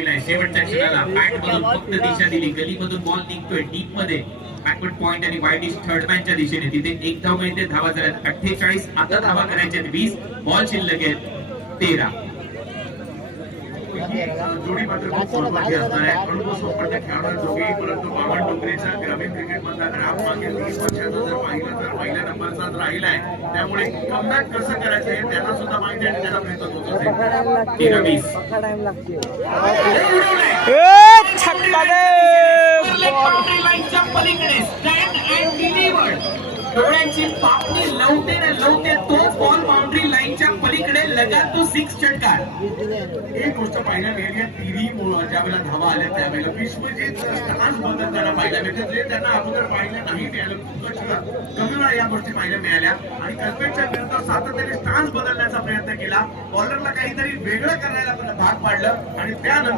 केलाय शेवटच्या क्षणाला बॅट मधून फक्त दिशा दिली, गलीमधून बॉल निघतोय डीप मध्ये, बॅकवर्ड पॉइंट आणि वाईड इज थर्ड मॅनच्या दिशेने. तिथे एक धाव मिळते, धावा झाल्यात 48. आता धावा करायच्या 20, बॉल शिल्लक आहेत 13. जोडी मात्र खूप महत्वाची असणार आहे. अनुभव संपन्न खेळाडू दोघेही, परंतु बावन डोंगरेचा ग्रामीण क्रिकेट मधला ग्राफ मागील 30 वर्षाचा जर पाहिलं तर पहिल्या नंबरचाच राहिलाय. त्यामुळे कमबॅक कसं करायचं हे त्यांना सुद्धा माहिती आहे आणि त्याला प्रयत्न होत असेल. 13-20 पलीकडे स्टँड अँड डिलिव्हर्ड. डोळ्यांची पापणी लवते ना लवते तोच बॉल बाउंड्री लाईनच्या पलीकडे लगा तो 6 षटकार. एक गोष्ट पाहायला मिळेल, तिन्ही ज्या वेळेला धावा आल्या त्यावेळेला विश्वजित स्टान्स बदलताना पाहायला मिळते, जे त्यांना अगोदर पाहायला नाही मिळालं. खूपच कमी वेळा या गोष्टी पाहायला मिळाल्या आणि कर्पेटच्या विरुद्ध सातत्याने स्टान्स बदलण्याचा प्रयत्न केला. बॉलरला काहीतरी वेगळं करायला भाग पाडलं आणि त्यानंतर